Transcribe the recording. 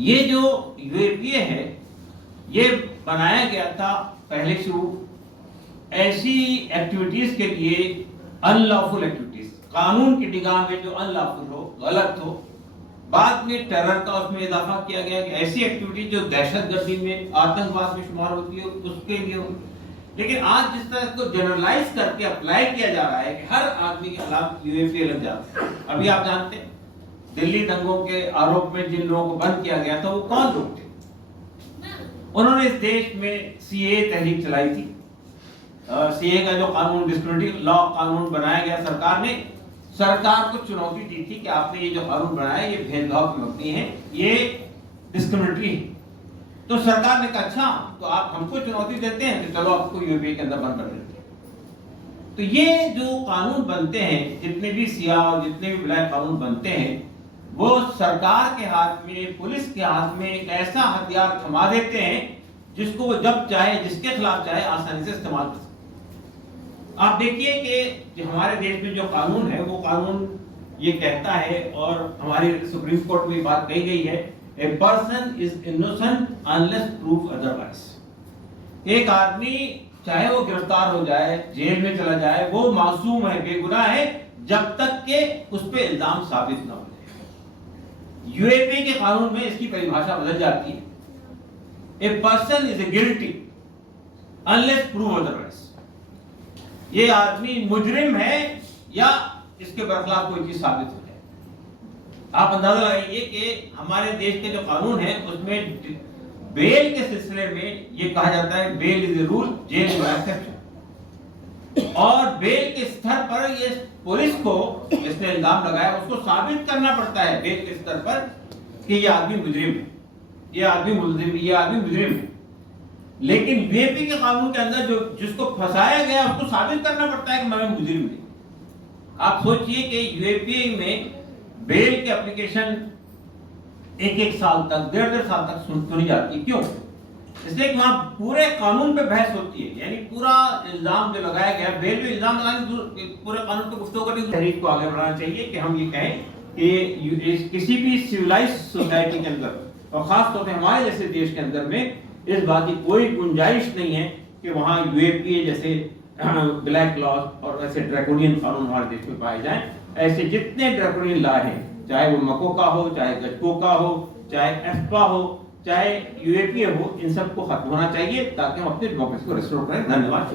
یہ جو یو اے پی اے ہے یہ بنایا گیا تھا پہلے شروع ایسی ایکٹیویٹیز کے لیے، ان لافل ایکٹیویٹیز، قانون کی نگاہ میں جو ان لافل ہو، غلط ہو. بعد میں ٹیرر کا اس میں اضافہ کیا گیا کہ ایسی ایکٹیویٹی جو دہشت گردی میں، آتنکواد میں شمار ہوتی ہے اس کے لیے ہو. لیکن آج جس طرح کو جنرلائز کر کے اپلائی کیا جا رہا ہے کہ ہر آدمی کے خلاف یو اے پی اے لگ جاتا ہے. ابھی آپ جانتے ہیں دلی دنگوں کے آروپ میں جن لوگوں کو بند کیا گیا تھا وہ کون لوگ تھے؟ انہوں نے اس دیش میں سی اے تحریک چلائی تھی. سی اے کا جو قانون، ڈسکریمنیٹری لا قانون بنایا گیا سرکار کو چنوتی دی تھی کہ آپ نے یہ جو قانون بنایا یہ بھید بھاؤ پہ مبنی ہے، یہ ڈسکریمنیٹری ہے. تو سرکار نے کہا اچھا تو آپ ہم کو چنوتی دیتے ہیں کہ چلو آپ کو یو پی کے اندر بند کر دیتے ہیں. تو یہ جو قانون بنتے ہیں، جتنے بھی سیاہ اور جتنے بھی بلیک قانون بنتے ہیں، وہ سرکار کے ہاتھ میں، پولیس کے ہاتھ میں ایک ایسا ہتھیار تھما دیتے ہیں جس کو وہ جب چاہے، جس کے خلاف چاہے، آسانی سے استعمال کر سکتے. آپ دیکھیے کہ ہمارے دیش میں جو قانون ہے وہ قانون یہ کہتا ہے، اور ہماری سپریم کورٹ میں بات کہی گئی ہے، a person is innocent unless proof otherwise. ایک آدمی چاہے وہ گرفتار ہو جائے، جیل میں چلا جائے، وہ معصوم ہے، بے گناہ ہے، جب تک کہ اس پہ الزام ثابت نہ ہو جائے. یو اے پی کے قانون میں اس کی پریبھاشا بدل جاتی ہے. A person is a guilty unless proof otherwise. یہ آدمی مجرم ہے یا اس کے برخلاف کوئی چیز ثابت ہو جائے. آپ اندازہ لگائیے کہ ہمارے دیش کے جو قانون ہے اس میں بیل کے سلسلے میں یہ کہا جاتا ہے بیل از اے رول، جیل از ایکسیپشن. اور بیل کے سطح پر یہ پولیس کو اس نے الزام لگایا، اس کو ثابت کرنا پڑتا ہے بیل کے سطح پر کہ یہ آدمی مجرم ہے، یہ آدمی ملزم، یہ آدمی مجرم ہے. لیکن یو اے پی کے قانون کے اندر جو جس کو پھنسایا گیا اس کو ثابت کرنا پڑتا ہے کہ میں مجرم نہیں. آپ سوچئے کہ یو اے پی میں بیل کی اپلیکیشن ایک سال تک، ڈیڑھ سال تک سنی جاتی ہے. کیوں؟ اس لیے کہ وہاں پورے قانون پہ بحث ہوتی ہے. یعنی پورا الزام جو لگایا گیا، بیل پہ الزام لگانے پورے قانون پہ گفتگو کرنے کی تحریک کو آگے بڑھانا چاہیے کہ ہم یہ کہیں کہ کسی بھی سیولائز سوسائٹی کے اندر، اور خاص طور پہ ہمارے جیسے دیش کے اندر میں، اس بات کی کوئی گنجائش نہیں ہے کہ وہاں یو اے پی اے جیسے بلیک لاز اور ایسے ڈریکونین قانون ہمارے دیش میں پائے جائیں. ایسے جتنے ڈریکونین لا ہیں، چاہے وہ مکو کا ہو، چاہے گجکو کا ہو، چاہے ایفپا ہو، چاہے یو اے پی اے ہو، ان سب کو ختم ہونا چاہیے تاکہ ہم اپنے ڈیموکریسی کو ریسٹور کریں. دھنیہ واد.